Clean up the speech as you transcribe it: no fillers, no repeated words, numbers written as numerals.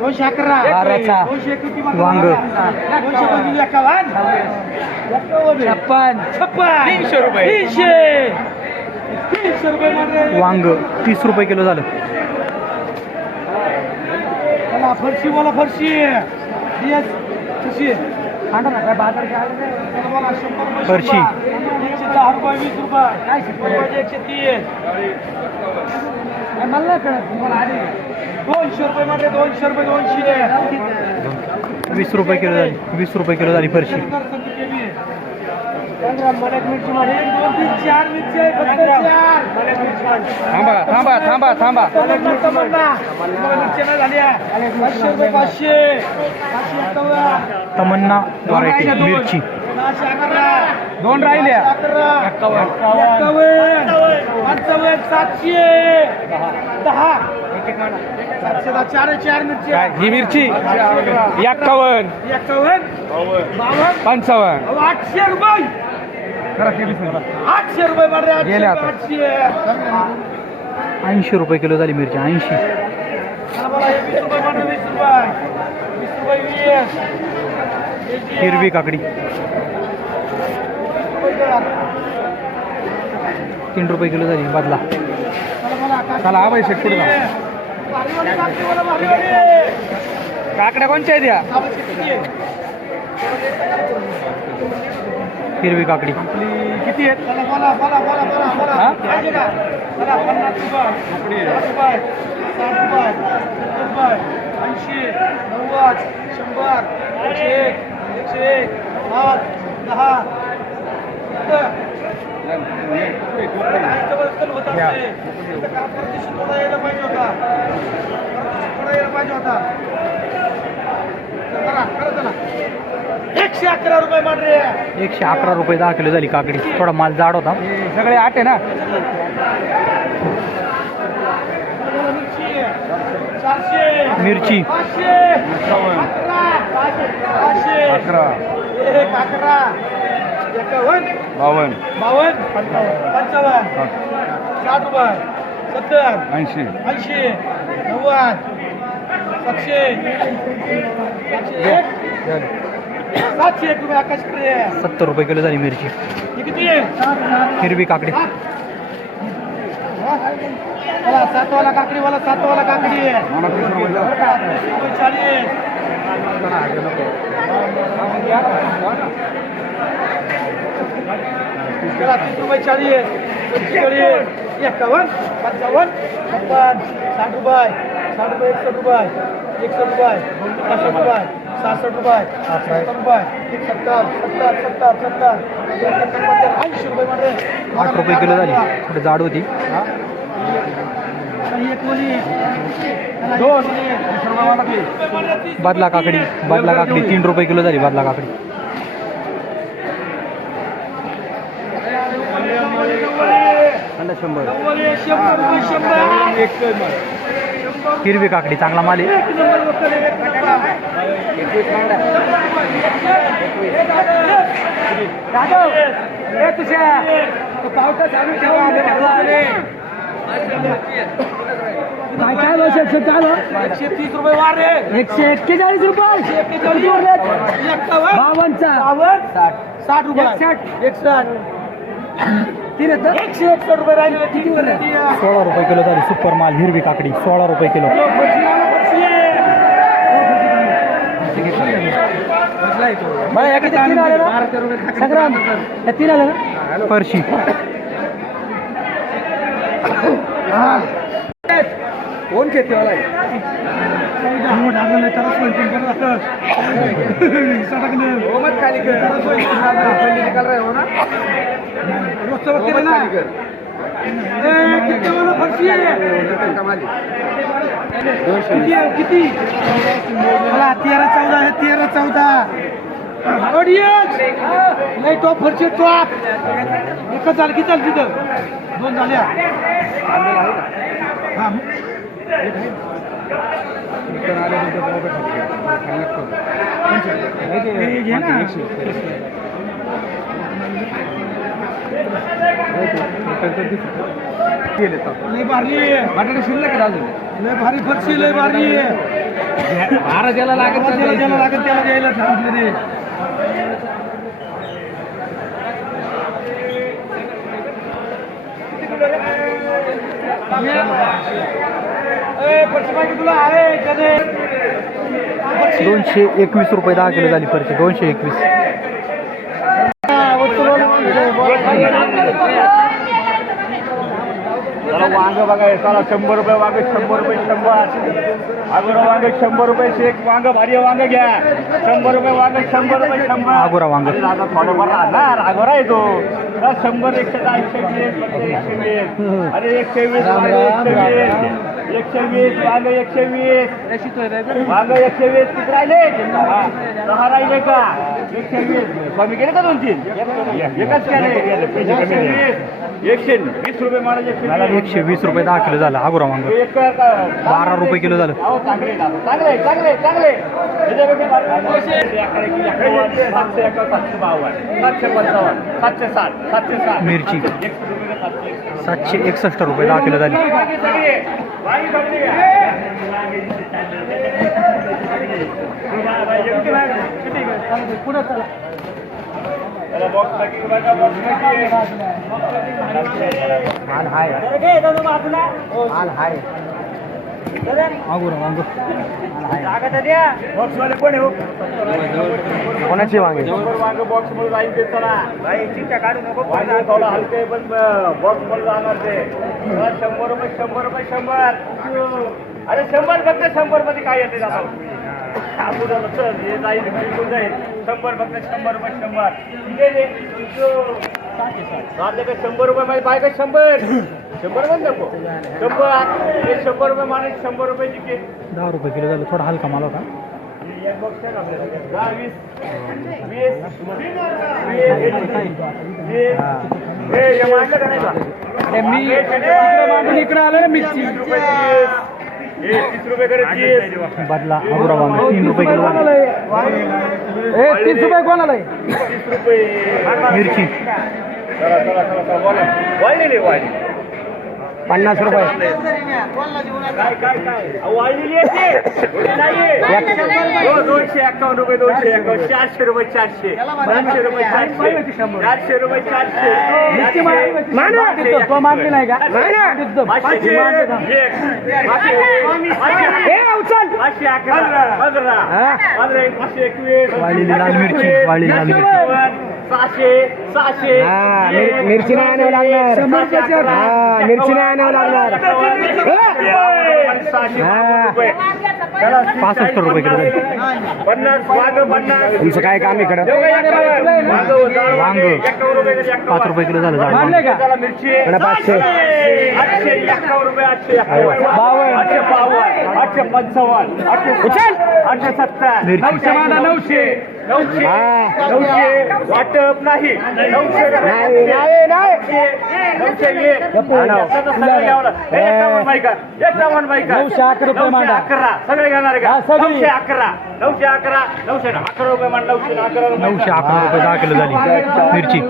211 12चा 221 वांग 251 300 रुपये 300 रुपये मध्ये वांग 30 रुपये किलो झालं. मला फरशी फरशी काय बाजार मला 100 रुपये फरशी. 110 रुपये 20 रुपये काय 130 मला कळत मला आधी 200 रुपये मध्ये 200 रुपये 200 20 रुपये किलो झाली. 20 रुपये किलो झाली फरशी. 15 मिरची मध्ये 1 2 3 4 मिरची आहे फक्त 4 थांबा मिरची नाही झाली 500 रुपये 500 तमन्ना व्हरायटी मिरची 2 राहिल्या 51 700 10 704 मिरची ही मिरची 51 55 800 रुपये 800 रुपये मध्ये गेले आता. 80 रुपये किलो झाली मिरची 80. 20 रुपये मध्ये 20 रुपये 20 हिरवी काकडी 3 रुपये किलो झाली बदला. चला आबाई शेट पुढे काकड्या कोणच्या आहेत या? हिरवी काकडी किती आहेत? 50 रुपये 60 रुपये 80 90 100 101 5 10 111 रुपये मान रे 111 रुपये 10 किलो झाली काकडी. थोडा माल जाड होता. सगळे 8 आहे ना. 400 मिरची 500 11 51 52 52 55 60 रुपये 70 80 80 90 701 रुपये आकाश प्रिय 70 रुपये किलो झाली मिरची. ही किती आहे? हिरवी काकडी वाला 7 वाला काकडी वाला 7 वाला काकडी आहे 40 चला 30 रुपये 40 51 55 60 रुपये 60 रुपये 61 रुपये 61 रुपये 65 रुपये 67 रुपये 70 रुपये 70 80 रुपये मध्ये 8 रुपये किलो झाली. थोडी जाड होती. बदला काकडी 3 रुपये किलो झाली. बदला काकडी हिरवी काकडी चांगला माल आहे. काय 130 रुपये वार रे 141 रुपये 52 60 रुपये 61 161 रुपये राहिले किती 16 रुपये किलो झाली. सुपर माल हिरवी काकडी 16 रुपये किलो. फरशी कोण शेतीवाला आहे किती 13-14 नाही टॉप फरशी टॉप एकच झालं किती झालं तिथं 2 झाल्या हा लय भारी बटाटे शिल्लक अजून लय भारी फरशी लय भारी बारा ज्याला लागत ज्याला लागेल त्याला द्यायला सांगितलं ते. तुला आहे कधी 221 रुपये 10 किलो झाली परची 221. चला वांग बघा चला 100 रुपये वांग 100 रुपये 100 अगोरा वांग 100 रुपये शेक वांग भारी वांग घ्या 100 रुपये वांग 100 रुपये 100 आगोरा वांग. दादा थोडंफार राहणार अगोरा आहे तो 100 120 अरे 120 120 वांग 120 वांग 120 किती राहिले 10 राहिले का 120 कमी केले का 2-3 एकच केले 120 रुपये मारायचे 120 रुपये 10 किलो झालं आगोरा वांग. 12 रुपये किलो झालं. चांगले चांगले चांगले मिरची 761 रुपये 10 किलो झाली. आगोरा वांग. कोणाची वांगे वांग बॉक्स मध्ये जाईल ते चला चिठ्ठ्या काढू नको थोडा हलके पण बॉक्स मध्ये जाणार ते 100 रुपये 100 रुपये 100 अरे 100 फक्त 100 मध्ये काय येते दादा हे जाईल बिलकुल जाईल 100 फक्त 100 रुपये 100 ठीक 100 रुपये माझी बायका 100 पण नको 100 रुपये माने 100 रुपये जिके 10 रुपये किलो झालं. थोडा हलका माल होता. इकडे आलं ना मिरची 30 रुपये करे 30 बदला आगोरा वांग 3 रुपये किलो झालं. 30 रुपये कोणाला 30 रुपये मिरची चला चला चला बोला वाढलेली वाढली 50 रुपये काय काय काय वाढलेली आहे हो 251 रुपये 251 400 रुपये 400 500 रुपये 400 रुपये 400 तो मागणी नाही का वाळलेली लाल मिरची वाळलेली लाल मिरची 600 मिरची नाही आणावं लागणार मिरची नाही आणावं लागणार 65 रुपये किलो झाली. 50 वांग 50 तुमचं काय काम इकडं वांग 5 रुपये किलो झालं झाड. मानले का मिरची 500 851 रुपये 851 855 870 मिरची 900 वाटप नाही 900 सगळे घेणार का 911 911 911 रुपये मान 911 911 रुपये 10 किलो झाली मिरची.